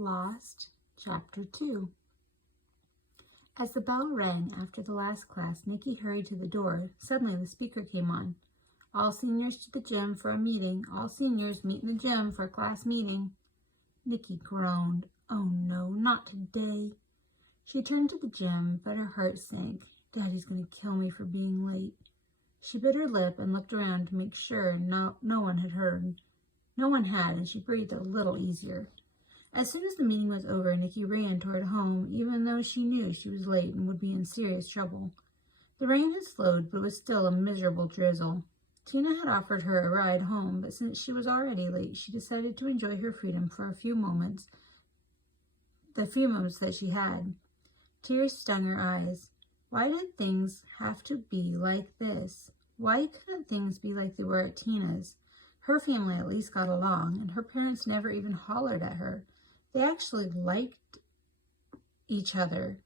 Lost, Chapter 2. As the bell rang after the last class, Nikki hurried to the door. Suddenly, the speaker came on. All seniors to the gym for a meeting. All seniors meet in the gym for a class meeting. Nikki groaned. Oh no, not today. She turned to the gym, but her heart sank. Daddy's going to kill me for being late. She bit her lip and looked around to make sure no one had heard. No one had, and she breathed a little easier. As soon as the meeting was over, Nikki ran toward home, even though she knew she was late and would be in serious trouble. The rain had slowed, but it was still a miserable drizzle. Tina had offered her a ride home, but since she was already late, she decided to enjoy her freedom for the few moments that she had. Tears stung her eyes. Why did things have to be like this? Why couldn't things be like they were at Tina's? Her family at least got along, and her parents never even hollered at her. They actually liked each other.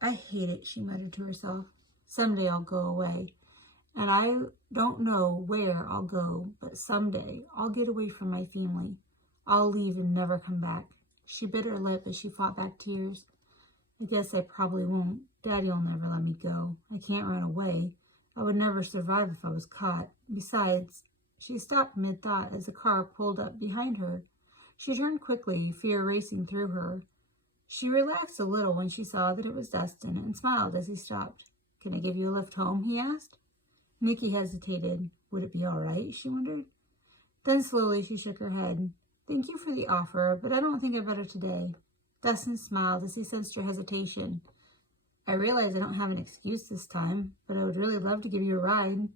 I hate it, she muttered to herself. Someday I'll go away, and I don't know where I'll go, but someday I'll get away from my family. I'll leave and never come back. She bit her lip as she fought back tears. I guess I probably won't. Daddy'll never let me go. I can't run away. I would never survive if I was caught. Besides, she stopped mid-thought as a car pulled up behind her. She turned quickly, fear racing through her. She relaxed a little when she saw that it was Dustin and smiled as he stopped. Can I give you a lift home? He asked. Nikki hesitated. Would it be all right? She wondered. Then slowly she shook her head. Thank you for the offer, but I don't think I better today. Dustin smiled as he sensed her hesitation. I realize I don't have an excuse this time, but I would really love to give you a ride.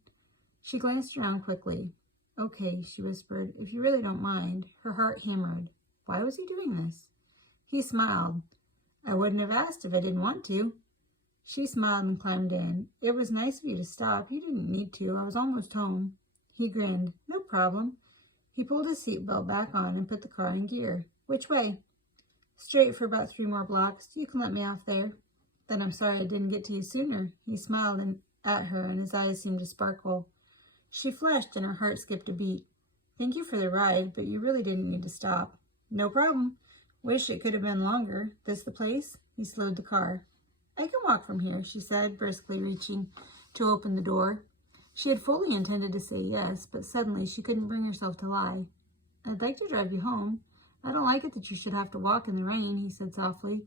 She glanced around quickly. Okay, she whispered, if you really don't mind. Her heart hammered. Why was he doing this? He smiled. I wouldn't have asked if I didn't want to. She smiled and climbed in. It was nice of you to stop. You didn't need to. I was almost home. He grinned. No problem. He pulled his seatbelt back on and put the car in gear. Which way? Straight for about 3 more blocks. You can let me off there. Then I'm sorry I didn't get to you sooner. He smiled at her, and his eyes seemed to sparkle. She flushed, and her heart skipped a beat. Thank you for the ride, but you really didn't need to stop. No problem. Wish it could have been longer. This the place? He slowed the car. I can walk from here, she said, briskly reaching to open the door. She had fully intended to say yes, but suddenly she couldn't bring herself to lie. I'd like to drive you home. I don't like it that you should have to walk in the rain, he said softly.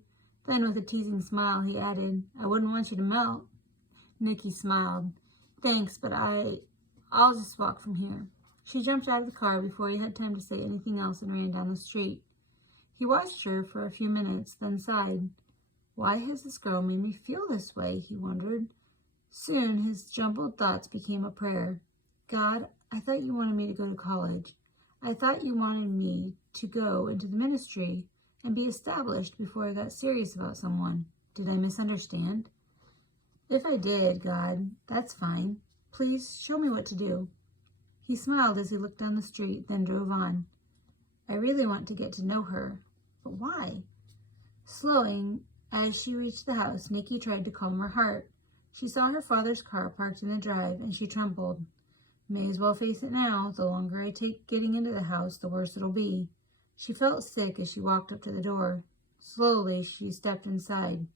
Then with a teasing smile, he added, I wouldn't want you to melt. Nikki smiled. Thanks, but I'll just walk from here. She jumped out of the car before he had time to say anything else and ran down the street. He watched her for a few minutes, then sighed. Why has this girl made me feel this way, he wondered. Soon his jumbled thoughts became a prayer. God, I thought you wanted me to go to college. I thought you wanted me to go into the ministry and be established before I got serious about someone. Did I misunderstand? If I did, God, that's fine. Please show me what to do. He smiled as he looked down the street, then drove on. I really want to get to know her. But why? Slowing as she reached the house, Nikki tried to calm her heart. She saw her father's car parked in the drive, and she trembled. May as well face it now. The longer I take getting into the house, the worse it'll be. She felt sick as she walked up to the door. Slowly, she stepped inside.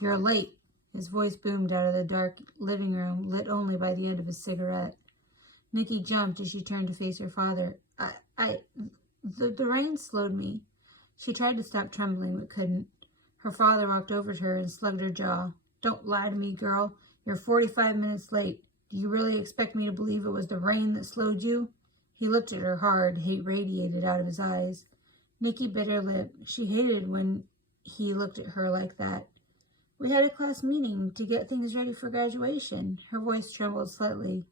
You're late. His voice boomed out of the dark living room, lit only by the end of his cigarette. Nikki jumped as she turned to face her father. The rain slowed me. She tried to stop trembling, but couldn't. Her father walked over to her and slugged her jaw. Don't lie to me, girl. You're 45 minutes late. Do you really expect me to believe it was the rain that slowed you? He looked at her hard. Hate radiated out of his eyes. Nikki bit her lip. She hated when he looked at her like that. We had a class meeting to get things ready for graduation. Her voice trembled slightly.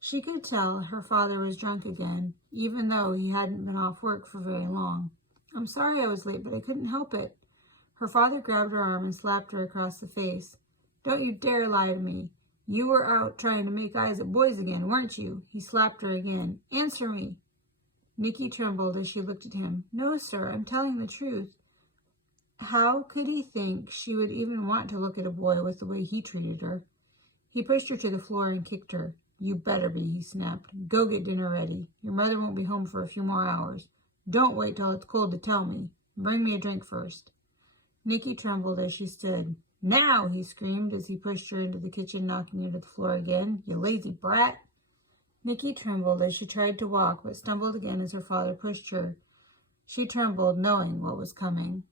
She could tell her father was drunk again, even though he hadn't been off work for very long. I'm sorry I was late, but I couldn't help it. Her father grabbed her arm and slapped her across the face. Don't you dare lie to me. You were out trying to make eyes at boys again, weren't you? He slapped her again. Answer me. Nikki trembled as she looked at him. No, sir, I'm telling the truth. How could he think she would even want to look at a boy with the way he treated her? He pushed her to the floor and kicked her. You better be, he snapped. Go get dinner ready. Your mother won't be home for a few more hours. Don't wait till it's cold to tell me. Bring me a drink first." Nikki trembled as she stood. "Now!" he screamed as he pushed her into the kitchen, knocking her to the floor again. "You lazy brat!" Nikki trembled as she tried to walk, but stumbled again as her father pushed her. She trembled, knowing what was coming.